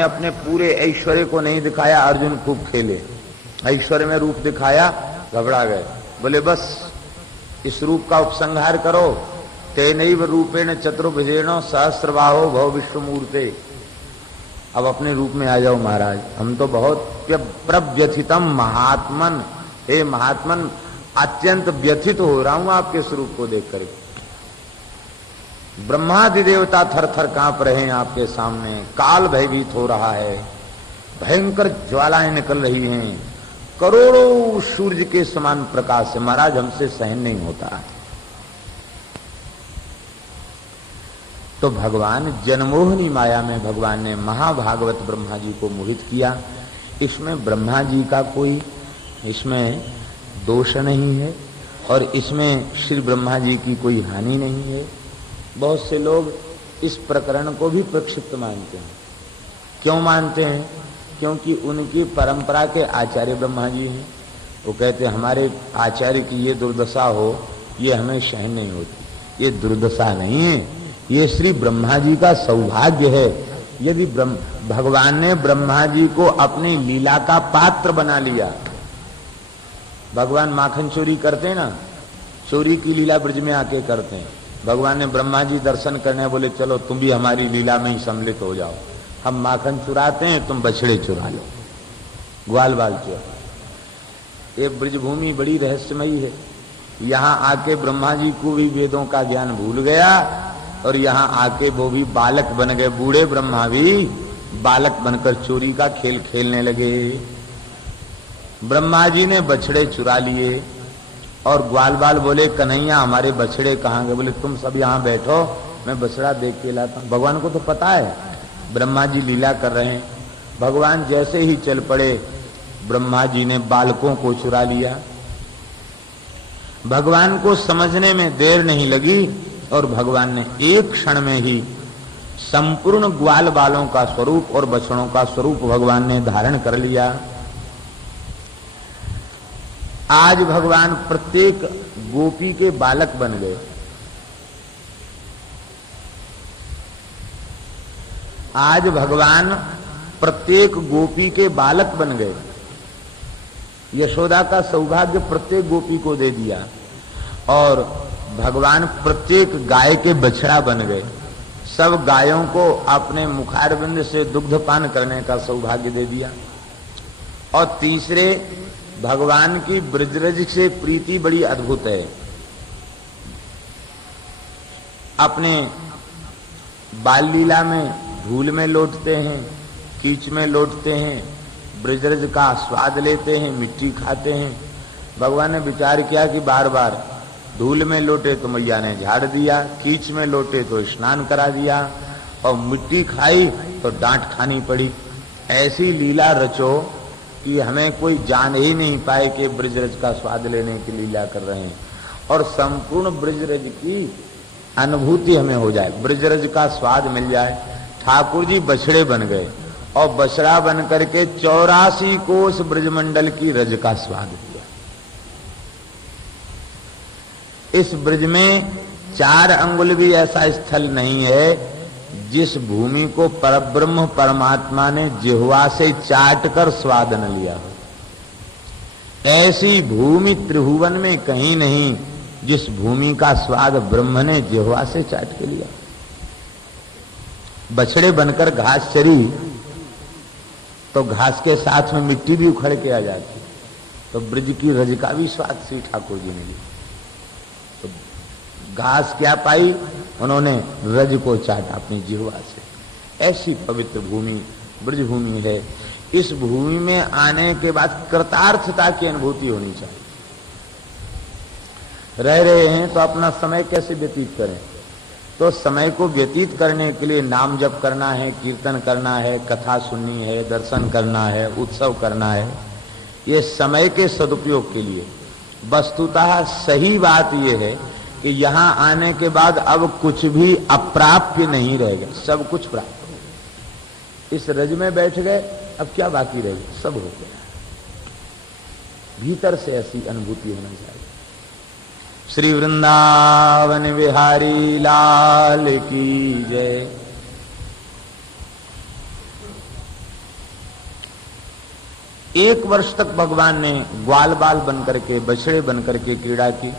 ने अपने पूरे ऐश्वर्य को नहीं दिखाया, अर्जुन खूब खेले, ऐश्वर्य में रूप दिखाया, घबरा गए, बोले बस इस रूप का उपसंहार करो, तेनैव रूपेण चतुर्भुजेन सहस्रबाहो भव विश्वमूर्ते। अब अपने रूप में आ जाओ महाराज, हम तो बहुत प्रव्यथितम महात्मन, हे महात्मन अत्यंत व्यथित हो रहा हूं आपके स्वरूप को देख कर। ब्रह्मादि देवता थर थर कांप रहे हैं आपके सामने, काल भयभीत हो रहा है, भयंकर ज्वालाएं निकल रही हैं, करोड़ों सूर्य के समान प्रकाश से महाराज हमसे सहन नहीं होता है। तो भगवान जनमोहनी माया में भगवान ने महाभागवत ब्रह्मा जी को मोहित किया। इसमें ब्रह्मा जी का कोई इसमें दोष नहीं है और इसमें श्री ब्रह्मा जी की कोई हानि नहीं है। बहुत से लोग इस प्रकरण को भी प्रक्षिप्त मानते हैं। क्यों मानते हैं? क्योंकि उनकी परंपरा के आचार्य ब्रह्मा जी हैं। वो कहते हैं हमारे आचार्य की ये दुर्दशा हो, ये हमें सहन नहीं होती। ये दुर्दशा नहीं है, ये श्री ब्रह्मा जी का सौभाग्य है। यदि भगवान ने ब्रह्मा जी को अपनी लीला का पात्र बना लिया। भगवान माखन चोरी करते ना, चोरी की लीला ब्रज में आके करते हैं। भगवान ने ब्रह्मा जी दर्शन करने बोले चलो तुम भी हमारी लीला में ही सम्मिलित हो जाओ, हम माखन चुराते हैं, तुम बछड़े चुरा लो, ग्वाल बाल चुरा। ये ब्रजभूमि बड़ी रहस्यमयी है। यहाँ आके ब्रह्मा जी को भी वेदों का ज्ञान भूल गया और यहाँ आके वो भी बालक बन गए। बूढ़े ब्रह्मा भी बालक बनकर चोरी का खेल खेलने लगे। ब्रह्मा जी ने बछड़े चुरा लिए और ग्वाल बाल बोले कन्हैया हमारे बछड़े कहाँ गए? बोले तुम सब यहाँ बैठो, मैं बछड़ा देख के लाता हूँ। भगवान को तो पता है ब्रह्मा जी लीला कर रहे हैं। भगवान जैसे ही चल पड़े, ब्रह्मा जी ने बालकों को चुरा लिया। भगवान को समझने में देर नहीं लगी और भगवान ने एक क्षण में ही संपूर्ण ग्वाल बालों का स्वरूप और बछड़ों का स्वरूप भगवान ने धारण कर लिया। आज भगवान प्रत्येक गोपी के बालक बन गए। आज भगवान प्रत्येक गोपी के बालक बन गए। यशोदा का सौभाग्य प्रत्येक गोपी को दे दिया और भगवान प्रत्येक गाय के बछड़ा बन गए। सब गायों को अपने मुखारविंद से दुग्धपान करने का सौभाग्य दे दिया। और तीसरे, भगवान की ब्रजरज से प्रीति बड़ी अद्भुत है। अपने बाल लीला में धूल में लौटते हैं, कीच में लौटते हैं, ब्रजरज का स्वाद लेते हैं, मिट्टी खाते हैं। भगवान ने विचार किया कि बार बार धूल में लौटे तो मैया ने झाड़ दिया, कीच में लौटे तो स्नान करा दिया और मिट्टी खाई तो डांट खानी पड़ी। ऐसी लीला रचो कि हमें कोई जान ही नहीं पाए कि ब्रजरज का स्वाद लेने की लीला कर रहे हैं और संपूर्ण ब्रजरज की अनुभूति हमें हो जाए, ब्रजरज का स्वाद मिल जाए। ठाकुर जी बछड़े बन गए और बछड़ा बन करके 84 कोस ब्रजमंडल की रज का स्वाद दिया। इस ब्रज में 4 अंगुल भी ऐसा स्थल नहीं है जिस भूमि को परब्रह्म परमात्मा ने जिह्वा से चाट कर स्वाद न लिया हो। ऐसी भूमि त्रिभुवन में कहीं नहीं जिस भूमि का स्वाद ब्रह्म ने जिह्वा से चाट के लिया। बछड़े बनकर घास चरी तो घास के साथ में मिट्टी भी उखड़ के आ जाती, तो ब्रज की रज का भी स्वाद श्री ठाकुर जी ने लिया। तो घास क्या पाई? उन्होंने रज को चाटा अपनी जिह्वा से। ऐसी पवित्र भूमि ब्रज भूमि है। इस भूमि में आने के बाद कृतार्थता की अनुभूति होनी चाहिए। रह रहे हैं तो अपना समय कैसे व्यतीत करें? तो समय को व्यतीत करने के लिए नाम जप करना है, कीर्तन करना है, कथा सुननी है, दर्शन करना है, उत्सव करना है। ये समय के सदुपयोग के लिए। वस्तुतः सही बात यह है कि यहां आने के बाद अब कुछ भी अप्राप्य नहीं रहेगा, सब कुछ प्राप्त। इस रज में बैठ गए, अब क्या बाकी रहेगा? सब हो गया। भीतर से ऐसी अनुभूति होना चाहिए। श्री वृंदावन बिहारी लाल की जय। 1 वर्ष तक भगवान ने ग्वाल बाल बन करके, बछड़े बन करके क्रीड़ा की।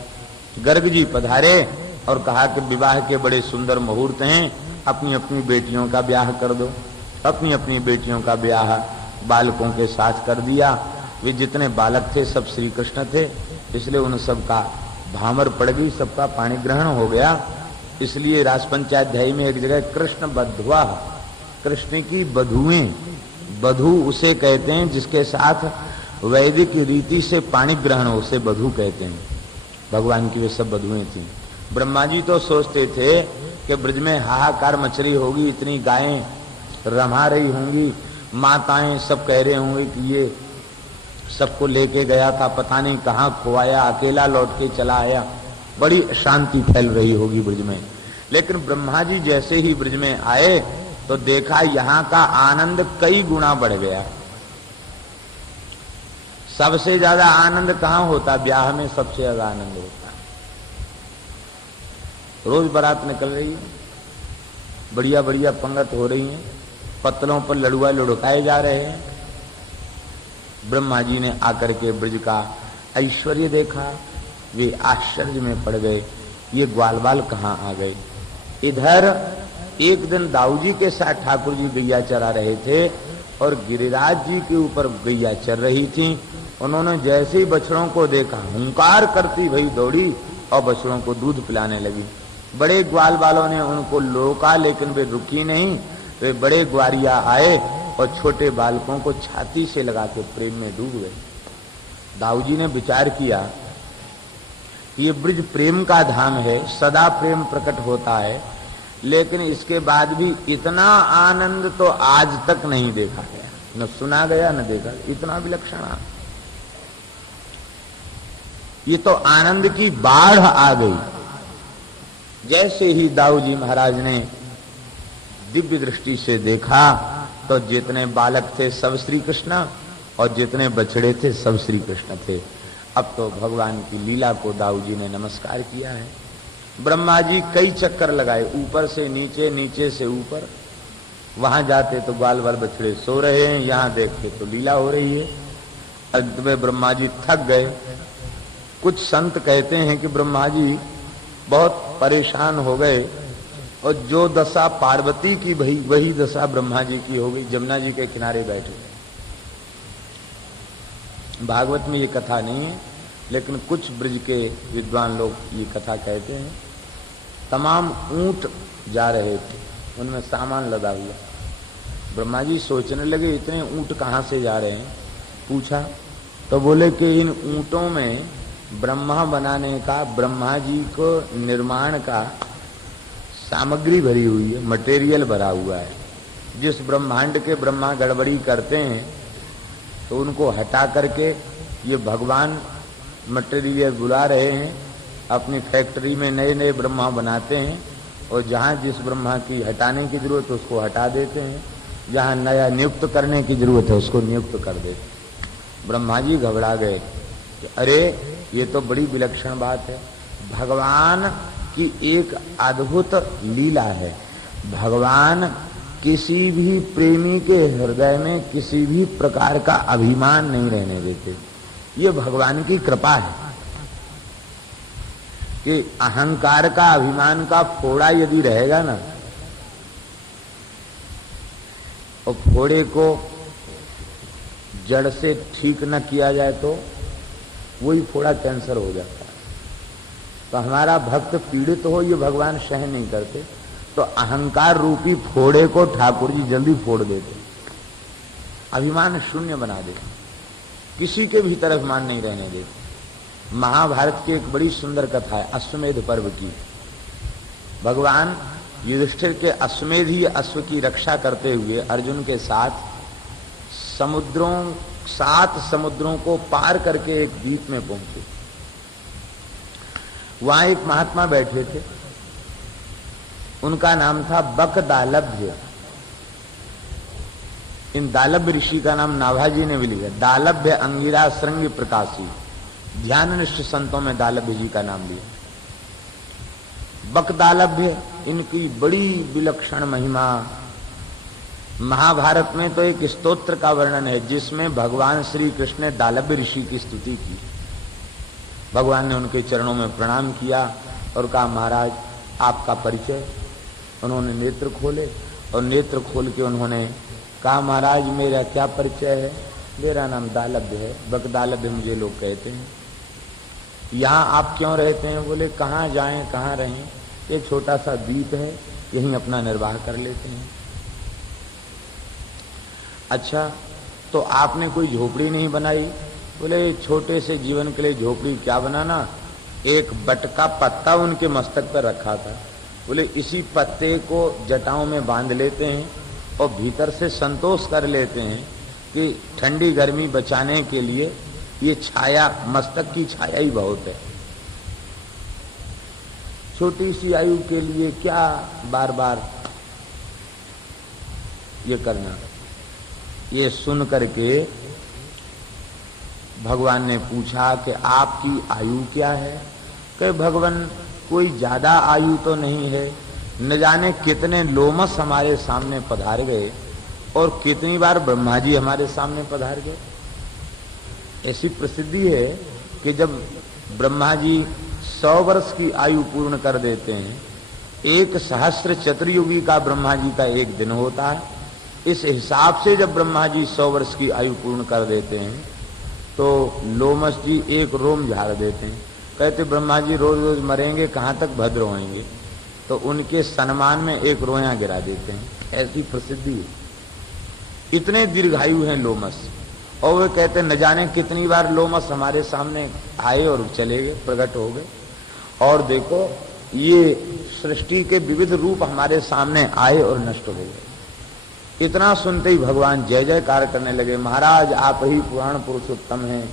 गर्ग जी पधारे और कहा कि विवाह के बड़े सुंदर मुहूर्त हैं, अपनी अपनी बेटियों का ब्याह कर दो। अपनी अपनी बेटियों का ब्याह बालकों के साथ कर दिया। वे जितने बालक थे सब श्री कृष्ण थे, इसलिए उन सबका भामर पड़ गई, सबका पाणी ग्रहण हो गया। इसलिए रासपंचाध्यायी में एक जगह कृष्ण बधुआ, कृष्ण की बधुएं, बधु उसे कहते हैं जिसके साथ वैदिक रीति से पाणी ग्रहण हो, उसे बधु कहते हैं। भगवान की वे सब बधुएं थी। ब्रह्मा जी तो सोचते थे कि ब्रज में हाहाकार मचरी होगी, इतनी गायें रमा रही होंगी, माताएं सब कह रहे होंगे कि ये सबको लेके गया था, पता नहीं कहाँ खोआया, अकेला लौट के चला आया, बड़ी शांति फैल रही होगी ब्रज में। लेकिन ब्रह्मा जी जैसे ही ब्रज में आए तो देखा यहाँ का आनंद कई गुना बढ़ गया। सबसे ज्यादा आनंद कहाँ होता? ब्याह में सबसे ज्यादा आनंद होता। रोज बारात निकल रही है, बढ़िया बढ़िया पंगत हो रही है, पत्तलों पर लड़ुआ लुढ़काए जा रहे हैं। ब्रह्मा जी ने आकर के ब्रज का ऐश्वर्य देखा, वे आश्चर्य में पड़ गए, ये ग्वाल बाल कहाँ आ गए। इधर एक दिन दाऊ जी के साथ ठाकुर जी गैया चरा रहे थे और गिरिराज जी के ऊपर गैया चर रही थी। उन्होंने जैसे ही बछड़ों को देखा, हुंकार करती भई दौड़ी और बछड़ों को दूध पिलाने लगी। बड़े ग्वाल बालों ने उनको रोका, लेकिन वे रुकी नहीं। वे बड़े ग्वारिया आए और छोटे बालकों को छाती से लगा के प्रेम में डूब गए। दाऊ जी ने विचार किया कि ये ब्रज प्रेम का धाम है, सदा प्रेम प्रकट होता है, लेकिन इसके बाद भी इतना आनंद तो आज तक नहीं देखा गया, न सुना गया न देखा। इतना विलक्षण, ये तो आनंद की बाढ़ आ गई। जैसे ही दाऊ जी महाराज ने दिव्य दृष्टि से देखा तो जितने बालक थे सब श्री कृष्ण और जितने बछड़े थे सब श्री कृष्ण थे। अब तो भगवान की लीला को दाऊ जी ने नमस्कार किया है। ब्रह्मा जी कई चक्कर लगाए, ऊपर से नीचे, नीचे से ऊपर। वहां जाते तो ग्वाल बाल बछड़े सो रहे हैं, यहां देखते तो लीला हो रही है। अंत में ब्रह्मा जी थक गए। कुछ संत कहते हैं कि ब्रह्मा जी बहुत परेशान हो गए और जो दशा पार्वती की भई वही दशा ब्रह्मा जी की हो गई। जमुना जी के किनारे बैठे। भागवत में ये कथा नहीं है, लेकिन कुछ ब्रज के विद्वान लोग ये कथा कहते हैं। तमाम ऊंट जा रहे थे, उनमें सामान लदा हुआ। ब्रह्मा जी सोचने लगे इतने ऊंट कहाँ से जा रहे हैं। पूछा तो बोले कि इन ऊंटों में ब्रह्मा बनाने का, ब्रह्मा जी को निर्माण का सामग्री भरी हुई है, मटेरियल भरा हुआ है। जिस ब्रह्मांड के ब्रह्मा गड़बड़ी करते हैं तो उनको हटा करके ये भगवान मटेरियल बुला रहे हैं, अपनी फैक्ट्री में नए नए ब्रह्मा बनाते हैं और जहाँ जिस ब्रह्मा की हटाने की जरूरत है उसको हटा देते हैं, जहाँ नया नियुक्त करने की जरूरत है उसको नियुक्त कर देते हैं। ब्रह्मा जी घबरा गए कि अरे ये तो बड़ी विलक्षण बात है। भगवान की एक अद्भुत लीला है। भगवान किसी भी प्रेमी के हृदय में किसी भी प्रकार का अभिमान नहीं रहने देते। ये भगवान की कृपा है कि अहंकार का, अभिमान का फोड़ा यदि रहेगा ना, और फोड़े को जड़ से ठीक न किया जाए तो वही फोड़ा कैंसर हो जाता है। तो हमारा भक्त पीड़ित हो ये भगवान सहन नहीं करते, तो अहंकार रूपी फोड़े को ठाकुर जी जल्दी फोड़ देते, अभिमान शून्य बना देते, किसी के भीतर अभिमान नहीं रहने देते। महाभारत की एक बड़ी सुंदर कथा है अश्वमेध पर्व की। भगवान युधिष्ठिर के अश्वमेधी अश्व की रक्षा करते हुए अर्जुन के साथ समुद्रों, 7 समुद्रों को पार करके एक द्वीप में पहुंचे। वहां एक महात्मा बैठे थे, उनका नाम था बकदालभ्य। इन दालभ्य ऋषि का नाम नाभाजी ने भी लिखा, दालभ्य अंगिरा श्रृंग प्रकाशी। ध्याननिष्ठ संतों में दालभ्य जी का नाम लिया। बकदालभ्य, इनकी बड़ी विलक्षण महिमा, महाभारत में तो एक स्तोत्र का वर्णन है जिसमें भगवान श्री कृष्ण ने दालभ्य ऋषि की स्तुति की। भगवान ने उनके चरणों में प्रणाम किया और कहा महाराज आपका परिचय। उन्होंने नेत्र खोले और नेत्र खोल के उन्होंने कहा महाराज मेरा क्या परिचय है, मेरा नाम दालभ्य है, बकदालभ्य मुझे लोग कहते हैं। यहाँ आप क्यों रहते हैं? बोले कहाँ जाएं कहाँ रहें, एक छोटा सा द्वीप है, यहीं अपना निर्वाह कर लेते हैं। अच्छा तो आपने कोई झोपड़ी नहीं बनाई? बोले छोटे से जीवन के लिए झोपड़ी क्या बनाना, एक बट का पत्ता उनके मस्तक पर रखा था। बोले इसी पत्ते को जटाओं में बांध लेते हैं और भीतर से संतोष कर लेते हैं कि ठंडी गर्मी बचाने के लिए ये छाया, मस्तक की छाया ही बहुत है। छोटी सी आयु के लिए क्या बार बार ये करना। ये सुन करके भगवान ने पूछा कि आपकी आयु क्या है? कि भगवान कोई ज्यादा आयु तो नहीं है, न जाने कितने लोमस हमारे सामने पधार गए और कितनी बार ब्रह्मा जी हमारे सामने पधार गए। ऐसी प्रसिद्धि है कि जब ब्रह्मा जी 100 वर्ष की आयु पूर्ण कर देते हैं, 1 सहस्र चतुर्युगी का ब्रह्मा जी का एक दिन होता है। इस हिसाब से जब ब्रह्मा जी 100 वर्ष की आयु पूर्ण कर देते हैं तो लोमस जी एक रोम झाड़ देते हैं। कहते ब्रह्मा जी रोज रोज मरेंगे, कहाँ तक भद्र होंगे, तो उनके सम्मान में एक रोया गिरा देते हैं। ऐसी प्रसिद्धि है, इतने दीर्घायु हैं लोमस। और वे कहते न जाने कितनी बार लोमस हमारे सामने आए और चले गए, प्रकट हो गए। और देखो ये सृष्टि के विविध रूप हमारे सामने आए और नष्ट हो गए। इतना सुनते ही भगवान जय जयकार करने लगे, महाराज आप ही पुराण पुरुषोत्तम हैं,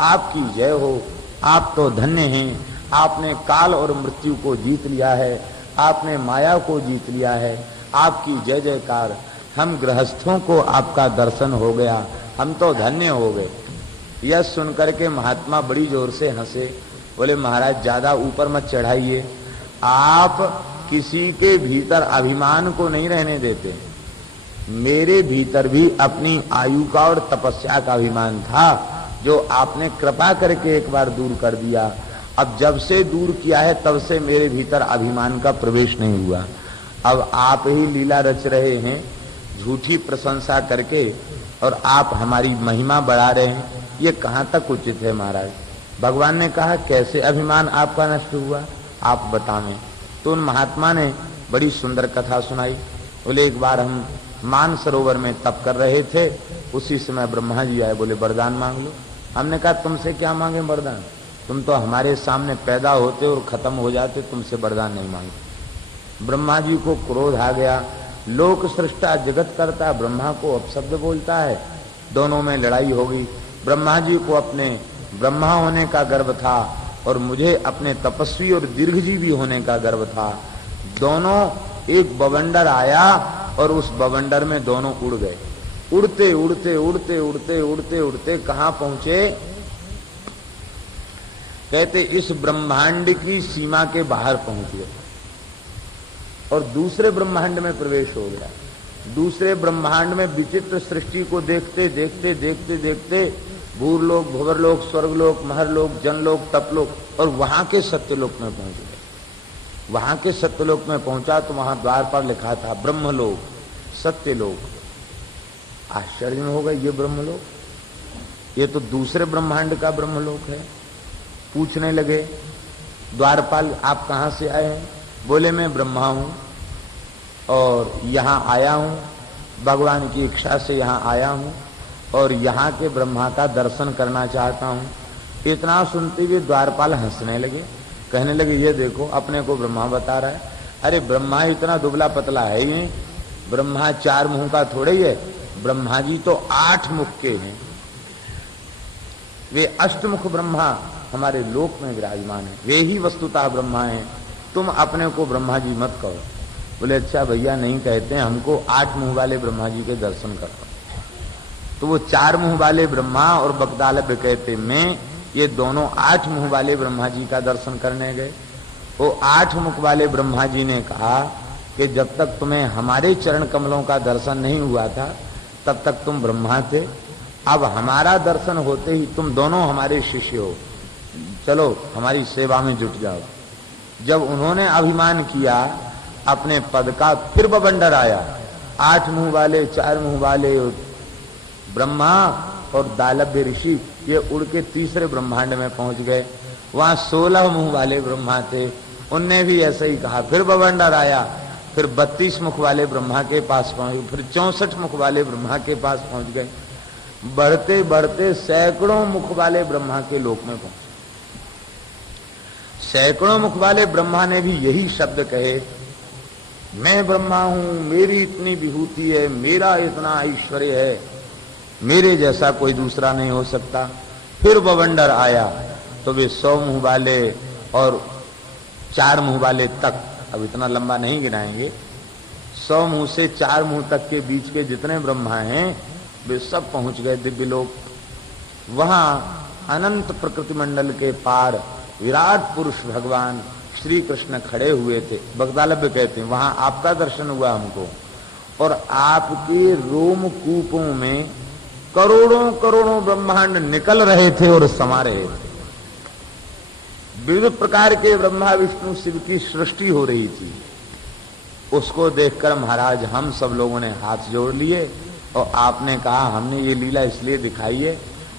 आपकी जय हो, आप तो धन्य हैं, आपने काल और मृत्यु को जीत लिया है, आपने माया को जीत लिया है, आपकी जय जयकार। हम गृहस्थों को आपका दर्शन हो गया, हम तो धन्य हो गए। यह सुनकर के महात्मा बड़ी जोर से हंसे। बोले महाराज ज्यादा ऊपर मत चढ़ाइए, आप किसी के भीतर अभिमान को नहीं रहने देते। मेरे भीतर भी अपनी आयु का और तपस्या का अभिमान था, जो आपने कृपा करके एक बार दूर कर दिया। अब जब से दूर किया है तब से मेरे भीतर अभिमान का प्रवेश नहीं हुआ। अब आप ही लीला रच रहे हैं झूठी प्रशंसा करके, और आप हमारी महिमा बढ़ा रहे हैं, ये कहाँ तक उचित है महाराज? भगवान ने कहा कैसे अभिमान आपका नष्ट हुआ, आप बतावें। तो उन महात्मा ने बड़ी सुंदर कथा सुनाई। बोले एक बार हम मानसरोवर में तप कर रहे थे, उसी समय ब्रह्मा जी आए, बोले वरदान मांग लो। हमने कहा तुमसे क्या मांगे वरदान, तुम तो हमारे सामने पैदा होते और खत्म हो जाते, तुमसे वरदान नहीं मांगे। ब्रह्मा जी को क्रोध आ गया, लोक सृष्टा जगत करता ब्रह्मा को अपशब्द बोलता है। दोनों में लड़ाई हो गई। ब्रह्मा जी को अपने ब्रह्मा होने का गर्व था और मुझे अपने तपस्वी और दीर्घजीवी होने का गर्व था। दोनों एक बवंडर आया और उस बवंडर में दोनों उड़ गए। उड़ते उड़ते उड़ते उड़ते उड़ते उड़ते कहां पहुंचे? कहते इस ब्रह्मांड की सीमा के बाहर पहुंच गए और दूसरे ब्रह्मांड में प्रवेश हो गया। दूसरे ब्रह्मांड में विचित्र सृष्टि को देखते देखते देखते देखते भूरलोक, भुवरलोक, स्वर्गलोक, महरलोक, जनलोक, तपलोक और वहां के सत्यलोक में पहुंच गए। वहां के सत्यलोक में पहुंचा तो वहां द्वार पर लिखा था ब्रह्मलोक, सत्यलोक। आश्चर्य हो गए, ये ब्रह्मलोक, ये तो दूसरे ब्रह्मांड का ब्रह्मलोक है। पूछने लगे द्वारपाल आप कहां से आए हैं? बोले मैं ब्रह्मा हूं और यहां आया हूं, भगवान की इच्छा से यहां आया हूं और यहां के ब्रह्मा का दर्शन करना चाहता हूं। इतना सुनते हुए द्वारपाल हंसने लगे, कहने लगे ये देखो अपने को ब्रह्मा बता रहा है। अरे ब्रह्मा इतना दुबला पतला है ही, ब्रह्मा 4 मुंह का थोड़े ही है, ब्रह्मा जी तो 8 मुख के हैं। वे अष्टमुख ब्रह्मा हमारे लोक में विराजमान है, वे ही वस्तुतः ब्रह्मा हैं। तुम अपने को ब्रह्मा जी मत कहो। बोले अच्छा भैया नहीं कहते हैं, हमको 8 मुंह वाले ब्रह्मा जी के दर्शन करो। तो वो 4 मुंह वाले ब्रह्मा और बकदालभ्य कहते मैं, ये दोनों 8 मुंह वाले ब्रह्मा जी का दर्शन करने गए। वो 8 मुख वाले ब्रह्मा जी ने कहा कि जब तक तुम्हें हमारे चरण कमलों का दर्शन नहीं हुआ था तब तक तुम ब्रह्मा थे, अब हमारा दर्शन होते ही तुम दोनों हमारे शिष्य हो, चलो हमारी सेवा में जुट जाओ। जब उन्होंने अभिमान किया अपने पद का, फिर बवंडर आया। 8 मुंह वाले, 4 मुंह वाले ब्रह्मा और दालभ्य ऋषि ये उड़ के तीसरे ब्रह्मांड में पहुंच गए। वहां 16 मुंह वाले ब्रह्मा थे, उनने भी ऐसे ही कहा। फिर बवंडर आया, फिर 32 मुख वाले ब्रह्मा के पास पहुंचे, फिर 64 मुख वाले ब्रह्मा के पास पहुंच गए। बढ़ते बढ़ते सैकड़ों मुख वाले ब्रह्मा के लोक में पहुंचे। सैकड़ों मुख वाले ब्रह्मा ने भी यही शब्द कहे, मैं ब्रह्मा हूं, मेरी इतनी विभूति है, मेरा इतना ऐश्वर्य है, मेरे जैसा कोई दूसरा नहीं हो सकता। फिर बवंडर आया तो वे 100 मुंह वाले और 4 मुंह वाले तक, अब इतना लंबा नहीं गिनाएंगे, 100 मुंह से 4 मुंह तक के बीच के जितने ब्रह्मा हैं वे सब पहुंच गए दिव्य लोक। वहां अनंत प्रकृति मंडल के पार विराट पुरुष भगवान श्री कृष्ण खड़े हुए थे। बगदालभ्य कहते हैं वहां आपका दर्शन हुआ हमको, और आपके रोमकूपों में करोड़ों करोड़ों ब्रह्मांड निकल रहे थे और समा रहे थे। विविध प्रकार के ब्रह्मा विष्णु शिव की सृष्टि हो रही थी। उसको देखकर महाराज हम सब लोगों ने हाथ जोड़ लिए और आपने कहा हमने ये लीला इसलिए दिखाई है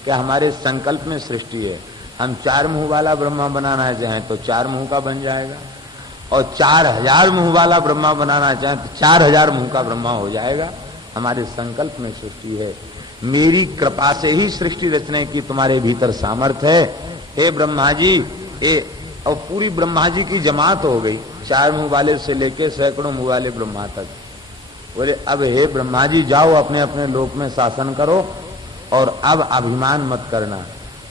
कि हमारे संकल्प में सृष्टि है। हम 4 मुंह वाला ब्रह्मा बनाना चाहें तो 4 मुंह का बन जाएगा, और 4000 मुंह वाला ब्रह्मा बनाना चाहें तो 4000 मुंह का ब्रह्मा हो जाएगा। हमारे संकल्प में सृष्टि है, मेरी कृपा से ही सृष्टि रचने की तुम्हारे भीतर सामर्थ्य है। हे ब्रह्मा जी, और पूरी ब्रह्मा जी की जमात हो गई, 4 मुंह वाले से लेके सैकड़ों मुंह वाले ब्रह्मा तक। बोले अब हे ब्रह्मा जी जाओ अपने अपने लोक में शासन करो, और अब अभिमान मत करना।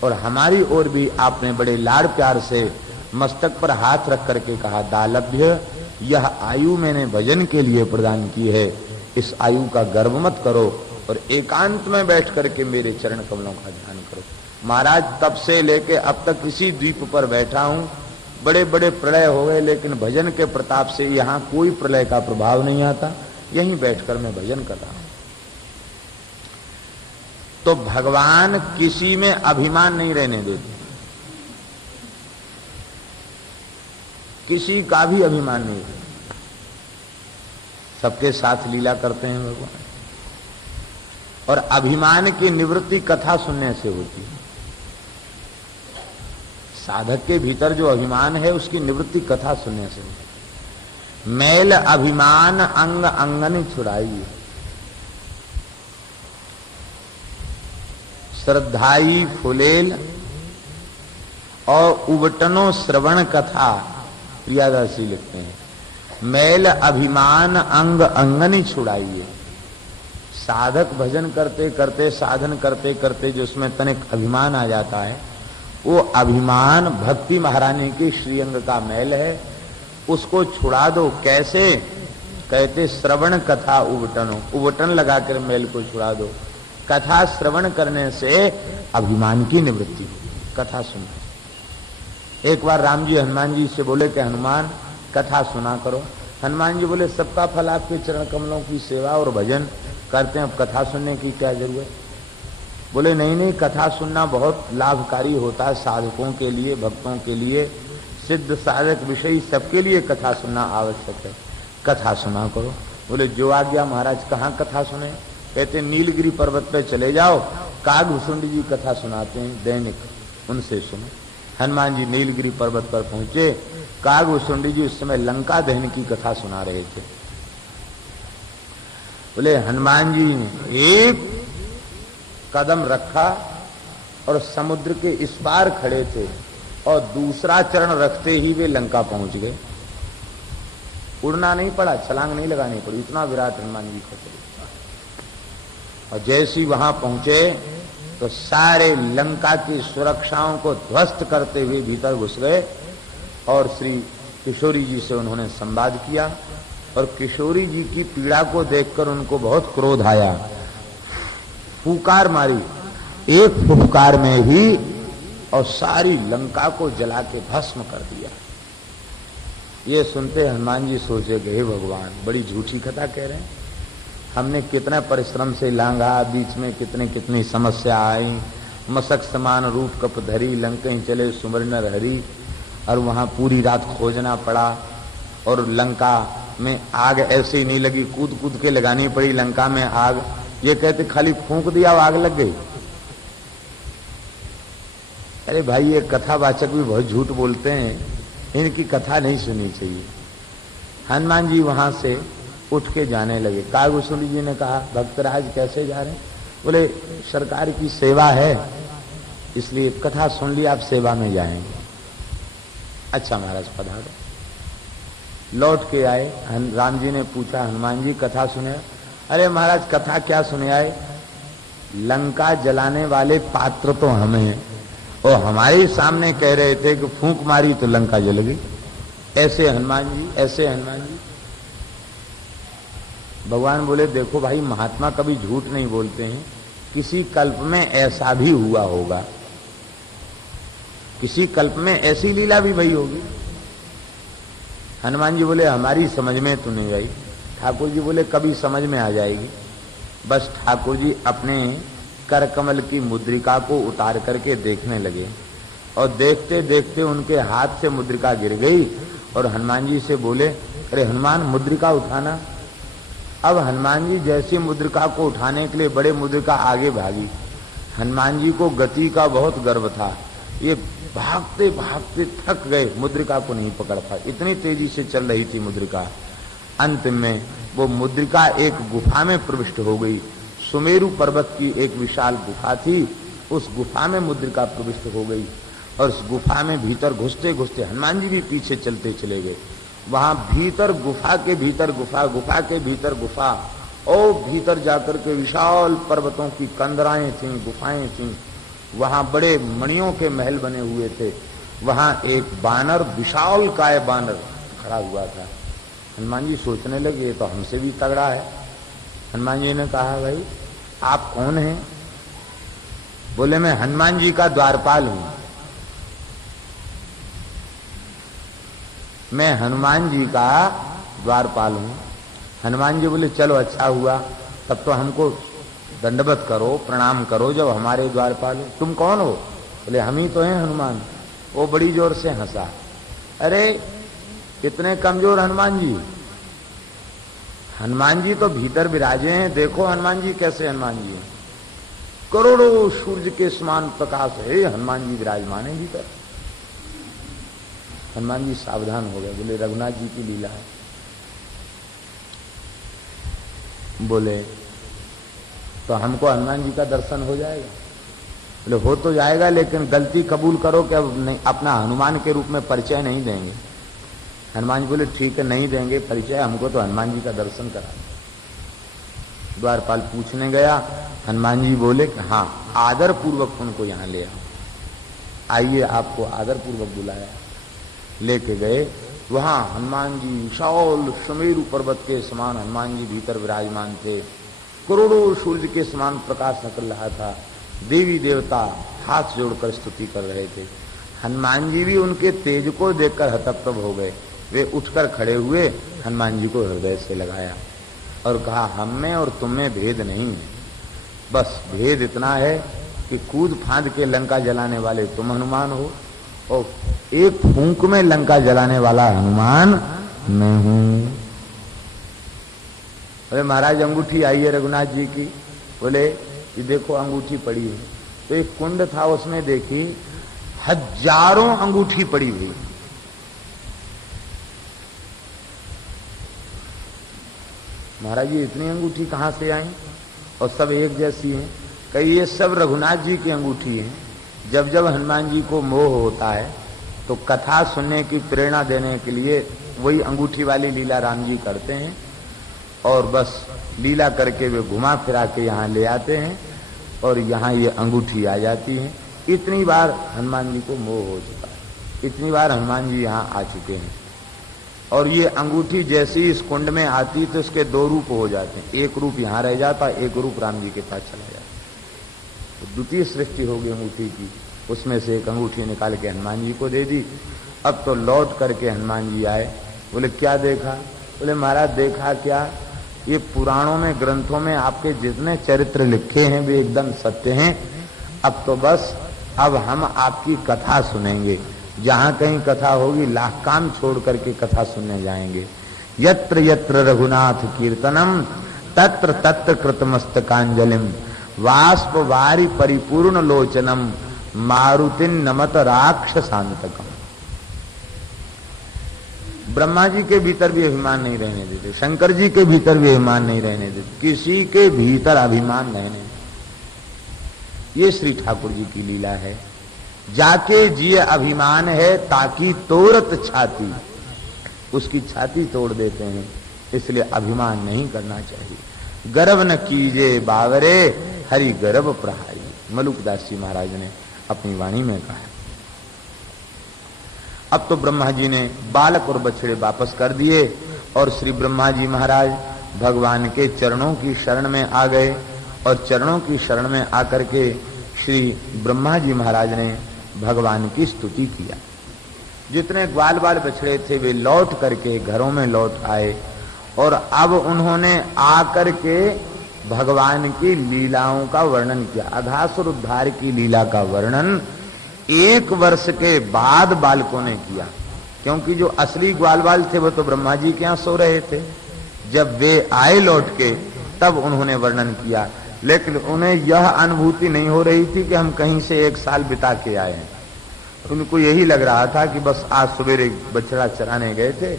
और हमारी ओर भी आपने बड़े लाड़ प्यार से मस्तक पर हाथ रख करके कहा, दालभ्य यह आयु मैंने भजन के लिए प्रदान की है, इस आयु का गर्व मत करो और एकांत में बैठ करके मेरे चरण कमलों का ध्यान करो। महाराज तब से लेके अब तक इसी द्वीप पर बैठा हूं, बड़े बड़े प्रलय हो गए लेकिन भजन के प्रताप से यहाँ कोई प्रलय का प्रभाव नहीं आता, यहीं बैठकर मैं भजन कर रहा हूं। तो भगवान किसी में अभिमान नहीं रहने देते, किसी का भी अभिमान नहीं रहता, सबके साथ लीला करते हैं भगवान। और अभिमान की निवृत्ति कथा सुनने से होती है। साधक के भीतर जो अभिमान है उसकी निवृत्ति कथा सुनने से होती है। मैल अभिमान अंग अंगन छुड़ाई, श्रद्धाई फुलेल और उबटनो श्रवण कथा। प्रियादासी लिखते हैं, मैल अभिमान अंग अंगन छुड़ाइए। साधक भजन करते करते, साधन करते करते जो उसमें तनिक अभिमान आ जाता है, वो अभिमान भक्ति महारानी के श्रीअंग का मैल है, उसको छुड़ा दो। कैसे? कहते श्रवण कथा उबटनो, उबटन लगाकर मैल को छुड़ा दो। कथा श्रवण करने से अभिमान की निवृत्ति होगी। कथा सुनो। एक बार राम जी हनुमान जी से बोले कि हनुमान कथा सुना करो। हनुमान जी बोले सबका फल आपके चरण कमलों की सेवा और भजन करते हैं, अब कथा सुनने की क्या जरूरत? बोले नहीं नहीं, कथा सुनना बहुत लाभकारी होता है साधकों के लिए, भक्तों के लिए, सिद्ध साधक विषयी सबके लिए कथा सुनना आवश्यक है, कथा सुना करो। बोले जो आज्ञा महाराज। कहाँ कथा सुने? कहते नीलगिरी पर्वत पे चले जाओ, कागभूषुंड जी कथा सुनाते हैं दैनिक, उनसे सुनो। हनुमान जी नीलगिरी पर्वत पर पहुंचे, कागभूषुंड जी उस समय लंका दहन की कथा सुना रहे थे। बोले हनुमान जी ने एक कदम रखा और समुद्र के इस पार खड़े थे, और दूसरा चरण रखते ही वे लंका पहुंच गए। उड़ना नहीं पड़ा, छलांग नहीं लगानी पड़ी, इतना विराट हनुमान जी को। और जैसे ही वहां पहुंचे तो सारे लंका की सुरक्षाओं को ध्वस्त करते हुए भीतर घुस गए, और श्री किशोरी जी से उन्होंने संवाद किया। और किशोरी जी की पीड़ा को देखकर उनको बहुत क्रोध आया, फूकार मारी, एक फुफकार में ही, और सारी लंका को जला के भस्म कर दिया। ये सुनते हनुमान जी सोचे कि हे भगवान, बड़ी झूठी कथा कह रहे हैं। हमने कितना परिश्रम से लांघा, बीच में कितनी कितनी समस्या आई, मशक समान रूप कप धरी, लंकई चले सुमर नर हरि, और वहां पूरी रात खोजना पड़ा। और लंका में आग ऐसे ही नहीं लगी, कूद कूद के लगानी पड़ी लंका में आग। ये कहते खाली फूंक दिया आग लग गई। अरे भाई, ये कथावाचक भी बहुत झूठ बोलते हैं, इनकी कथा नहीं सुननी चाहिए। हनुमान जी वहां से उठ के जाने लगे। कागभूषण जी ने कहा, भक्तराज कैसे जा रहे हैं? बोले सरकार की सेवा है, इसलिए कथा सुन ली, आप सेवा में जाएंगे। अच्छा महाराज पधारो। लौट के आए, राम जी ने पूछा, हनुमान जी कथा सुने? अरे महाराज कथा क्या सुने आए, लंका जलाने वाले पात्र तो हमें हैं, और हमारे सामने कह रहे थे कि फूंक मारी तो लंका जल गई। ऐसे हनुमान जी, ऐसे हनुमान जी। भगवान बोले, देखो भाई, महात्मा कभी झूठ नहीं बोलते हैं, किसी कल्प में ऐसा भी हुआ होगा, किसी कल्प में ऐसी लीला भी भई होगी। हनुमान जी बोले, हमारी समझ में तो नहीं आई। ठाकुर जी बोले, कभी समझ में आ जाएगी। बस ठाकुर जी अपने कर कमल की मुद्रिका को उतार करके देखने लगे, और देखते देखते उनके हाथ से मुद्रिका गिर गई, और हनुमान जी से बोले, अरे हनुमान, मुद्रिका उठाना। अब हनुमान जी जैसी मुद्रिका को उठाने के लिए बड़े मुद्रिका आगे भागी। हनुमान जी को गति का बहुत गर्व था, ये भागते भागते थक गए, मुद्रिका को नहीं पकड़ पाए, इतनी तेजी से चल रही थी मुद्रिका। अंत में वो मुद्रिका एक गुफा में प्रविष्ट हो गई। सुमेरु पर्वत की एक विशाल गुफा थी, उस गुफा में मुद्रिका प्रविष्ट हो गई, और उस गुफा में भीतर घुसते घुसते हनुमान जी भी पीछे चलते चले गए। वहां भीतर गुफा के भीतर गुफा, गुफा के भीतर गुफा, और भीतर जाकर के विशाल पर्वतों की कंदराएं थीं, गुफाएं थीं। वहां बड़े मणियों के महल बने हुए थे। वहां एक बानर, विशाल काय बानर खड़ा हुआ था। हनुमान जी सोचने लगे, ये तो हमसे भी तगड़ा है। हनुमान जी ने कहा, भाई आप कौन हैं? बोले, मैं हनुमान जी का द्वारपाल हूं, मैं हनुमान जी का द्वारपाल हूं। हनुमान जी बोले, चलो अच्छा हुआ, तब तो हमको दंडवत करो, प्रणाम करो, जब हमारे द्वारपाल हो। तुम कौन हो? बोले, हम ही तो हैं हनुमान। वो बड़ी जोर से हंसा। अरे कितने कमजोर हनुमान जी, हनुमान जी तो भीतर विराजे हैं, देखो हनुमान जी कैसे हनुमान जी हैं, करोड़ों सूर्य के समान प्रकाश है, हनुमान जी विराजमान है भीतर। हनुमान जी सावधान हो गए, बोले रघुनाथ जी की लीला है। बोले, तो हमको हनुमान जी का दर्शन हो जाएगा? बोले, हो तो जाएगा, लेकिन गलती कबूल करो कि अब नहीं, अपना हनुमान के रूप में परिचय नहीं देंगे। हनुमान जी बोले, ठीक है, नहीं देंगे परिचय, हमको तो हनुमान जी का दर्शन करा। द्वारपाल पूछने गया, हनुमान जी बोले कि हाँ, आदर पूर्वक उनको यहाँ ले आओ, आइए, आपको आदर पूर्वक बुलाया। लेके गए, वहां हनुमान जी विशाल सुमेरु पर्वत के समान हनुमान जी भीतर विराजमान थे। करोड़ों सूर्य के समान प्रकाश निकल रहा था। देवी देवता हाथ जोड़कर स्तुति कर रहे थे। हनुमान जी भी उनके तेज को देखकर हतप्रभ हो गए। वे उठकर खड़े हुए, हनुमान जी को हृदय से लगाया और कहा, हम में और तुम में भेद नहीं है, बस भेद इतना है कि कूद फांद के लंका जलाने वाले तुम हनुमान हो, और एक फूंक में लंका जलाने वाला हनुमान मैं हूं। अरे महाराज, अंगूठी आई है रघुनाथ जी की। बोले, ये देखो अंगूठी पड़ी है। तो एक कुंड था, उसमें देखी हजारों अंगूठी पड़ी हुई। महाराज जी, इतनी अंगूठी कहां से आई? और सब एक जैसी हैं। कई ये सब रघुनाथ जी की अंगूठी है। जब जब हनुमान जी को मोह होता है तो कथा सुनने की प्रेरणा देने के लिए वही अंगूठी वाली लीला राम जी करते हैं, और बस लीला करके वे घुमा फिरा के यहाँ ले आते हैं, और यहाँ ये अंगूठी आ जाती है। इतनी बार हनुमान जी को मोह हो चुका है, इतनी बार हनुमान जी यहाँ आ चुके हैं। और ये अंगूठी जैसे ही इस कुंड में आती तो इसके दो रूप हो जाते हैं, एक रूप यहाँ रह जाता, एक रूप राम जी के पास चला जाता। तो द्वितीय सृष्टि होगी अंगूठी की, उसमें से एक अंगूठी निकाल के हनुमान जी को दे दी। अब तो लौट करके हनुमान जी आए, बोले क्या देखा? बोले महाराज देखा क्या, ये पुराणों में ग्रंथों में आपके जितने चरित्र लिखे हैं वे एकदम सत्य हैं। अब तो बस अब हम आपकी कथा सुनेंगे, जहां कहीं कथा होगी लाख काम छोड़ करके कथा सुनने जाएंगे। यत्र यत्र रघुनाथ कीर्तनम तत्र तत्र कृतमस्तकांजलिम वाष्प वारी परिपूर्ण लोचनम मारुतिन नमत राक्षसांतकम। ब्रह्मा जी के भीतर भी अभिमान नहीं रहने देते, शंकर जी के भीतर भी अभिमान नहीं रहने देते, किसी के भीतर अभिमान रहने देते। ये श्री ठाकुर जी की लीला है। जाके जिये अभिमान है ताकि तोड़त छाती, उसकी छाती तोड़ देते हैं, इसलिए अभिमान नहीं करना चाहिए। गर्व न कीजे बावरे हरि गर्व प्रहारी, मलुकदास जी महाराज ने अपनी वाणी में कहा। अब तो ब्रह्मा जी ने बालक और बछड़े वापस कर दिए और श्री ब्रह्मा जी महाराज भगवान के चरणों की शरण में आ गए और चरणों की शरण में आकर के श्री ब्रह्मा जी महाराज ने भगवान की स्तुति किया। जितने ग्वाल बाल बछड़े थे वे लौट करके घरों में लौट आए और अब उन्होंने आकर के भगवान की लीलाओं का वर्णन किया। अघासुर उद्धार की लीला का वर्णन 1 वर्ष के बाद बालकों ने किया, क्योंकि जो असली ग्वाल बाल थे वो तो ब्रह्मा जी के यहाँ सो रहे थे। जब वे आए लौट के तब उन्होंने वर्णन किया, लेकिन उन्हें यह अनुभूति नहीं हो रही थी कि हम कहीं से 1 साल बिता के आए हैं। उनको यही लग रहा था कि बस आज सवेरे बछड़ा चराने गए थे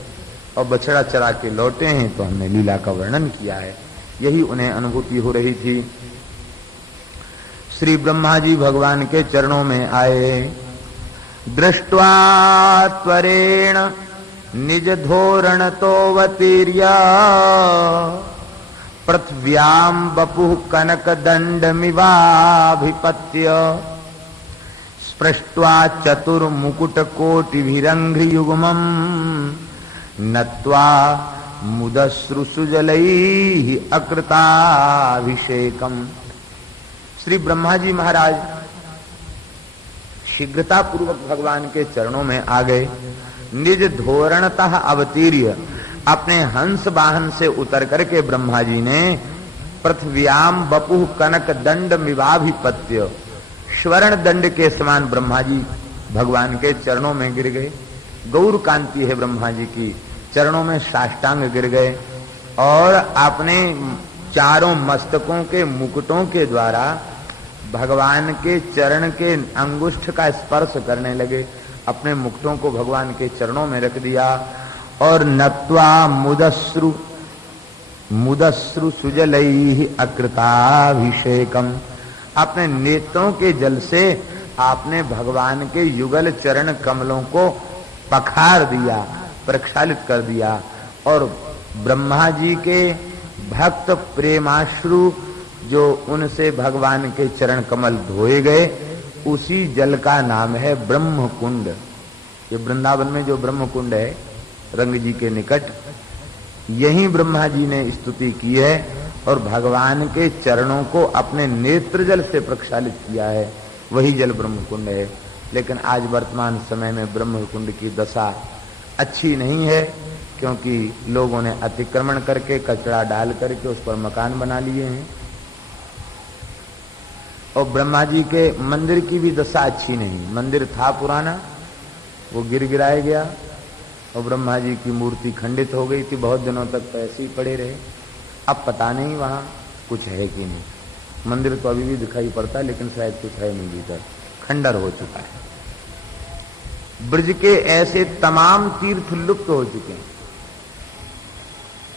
और बछड़ा चरा के लौटे हैं तो हमने लीला का वर्णन किया है, यही उन्हें अनुभूति हो रही थी। श्री ब्रह्मा जी भगवान के चरणों में आए। दृष्ट्वा त्वरेण निज धोरण तोवतीर्य पृथ्व्याम बपुः कनक दंडमिवाभिपत्य स्पृष्ट्वा चतुर्मुकुट कोटिभिरंघ्रियुग्मम् नत्वा मुदश्रुसुजलैः अकृताभिषेकम्। श्री ब्रह्मा जी महाराज शीघ्रता पूर्वक भगवान के चरणों में आ गए। निज धोरणतः अवतीर्य, अपने हंस वाहन से उतर करके ब्रह्मा जी ने पृथ्व्याम बपुः कनक दंड मिवाभिपत्य, स्वर्ण दंड के समान ब्रह्मा जी भगवान के चरणों में गिर गए। गौर कांति है ब्रह्मा जी की, चरणों में साष्टांग गिर गए और अपने चारों मस्तकों के मुकुटों के द्वारा भगवान के चरण के अंगुष्ठ का स्पर्श करने लगे। अपने मुकुटों को भगवान के चरणों में रख दिया और नत्वा मुदश्रु सुजलैः अकृताभिषेकम, अपने नेत्रों के जल से आपने भगवान के युगल चरण कमलों को पखार दिया, प्रक्षालित कर दिया और ब्रह्मा जी के भक्त प्रेमाश्रु जो उनसे भगवान के चरण कमल धोए गए, उसी जल का नाम है ब्रह्म कुंड। ये वृंदावन में जो ब्रह्म कुंड है रंग जी के निकट, यही ब्रह्मा जी ने स्तुति की है और भगवान के चरणों को अपने नेत्र जल से प्रक्षालित किया है, वही जल ब्रह्म कुंड है। लेकिन आज वर्तमान समय में ब्रह्म कुंड की दशा अच्छी नहीं है, क्योंकि लोगों ने अतिक्रमण करके कचरा डाल करके उस पर मकान बना लिए हैं और ब्रह्मा जी के मंदिर की भी दशा अच्छी नहीं। मंदिर था पुराना, वो गिर गिराया गया और ब्रह्मा जी की मूर्ति खंडित हो गई थी, बहुत दिनों तक तो ऐसे ही पड़े रहे। अब पता नहीं वहां कुछ है कि नहीं। मंदिर तो अभी भी दिखाई पड़ता है लेकिन शायद कुछ है नहीं, भीतर खंडर हो चुका है। ब्रज के ऐसे तमाम तीर्थ लुप्त हो चुके हैं।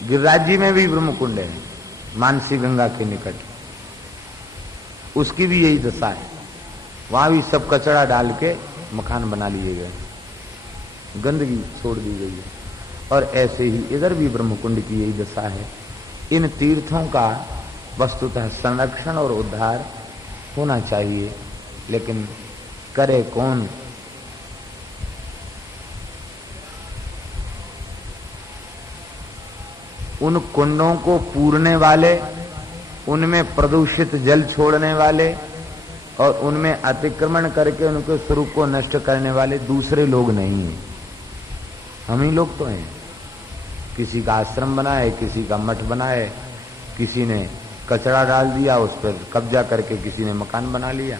गिरिराज जी में भी ब्रह्म कुंड है, मानसी गंगा के निकट, उसकी भी यही दशा है। वहां भी सब कचरा डाल के मकान बना लिए गए, गंदगी छोड़ दी गई है। और ऐसे ही इधर भी ब्रह्म कुंड की यही दशा है। इन तीर्थों का वस्तुतः संरक्षण और उद्धार होना चाहिए, लेकिन करे कौन। उन कुंडों को पूरने वाले, उनमें प्रदूषित जल छोड़ने वाले और उनमें अतिक्रमण करके उनके स्वरूप को नष्ट करने वाले दूसरे लोग नहीं हैं, हम ही लोग तो हैं। किसी का आश्रम बनाए, किसी का मठ बनाए, किसी ने कचरा डाल दिया, उस पर कब्जा करके किसी ने मकान बना लिया।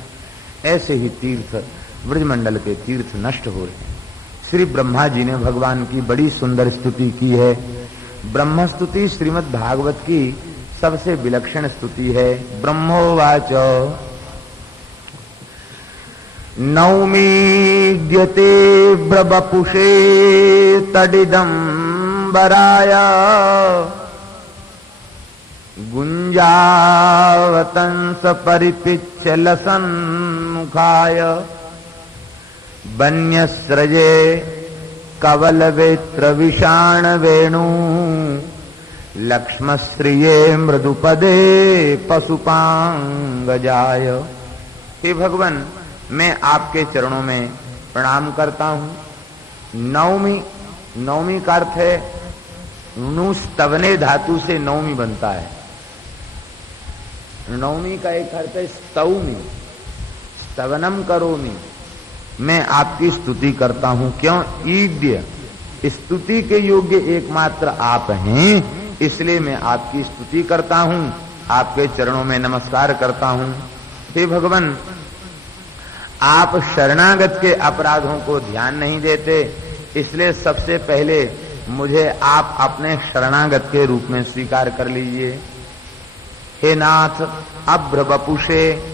ऐसे ही तीर्थ, ब्रजमंडल के तीर्थ नष्ट हो रहे हैं। श्री ब्रह्मा जी ने भगवान की बड़ी सुंदर स्तुति की है। ब्रह्म स्तुति श्रीमद् भागवत की सबसे विलक्षण स्तुति है। ब्रह्मोवाच नौमीद्यते ब्रबपुषे तडिदंबराय गुंजावतंस परिपिच्छलसन्मुखाय वन्यस्रजे कवलवेत्र विषाण वेणु लक्ष्मश्रिये मृदुपदे पशुपांगजाय। हे भगवान, मैं आपके चरणों में प्रणाम करता हूं। नवमी का अर्थ है नुस्तवने धातु से नवमी बनता है। नवमी का एक अर्थ है स्तौमी, स्तवनम करोमि, मैं आपकी स्तुति करता हूं। क्यों? ईद्य, स्तुति के योग्य एकमात्र आप हैं, इसलिए मैं आपकी स्तुति करता हूं, आपके चरणों में नमस्कार करता हूं। हे भगवान, आप शरणागत के अपराधों को ध्यान नहीं देते, इसलिए सबसे पहले मुझे आप अपने शरणागत के रूप में स्वीकार कर लीजिए। हे नाथ, अभ्र बपुषे,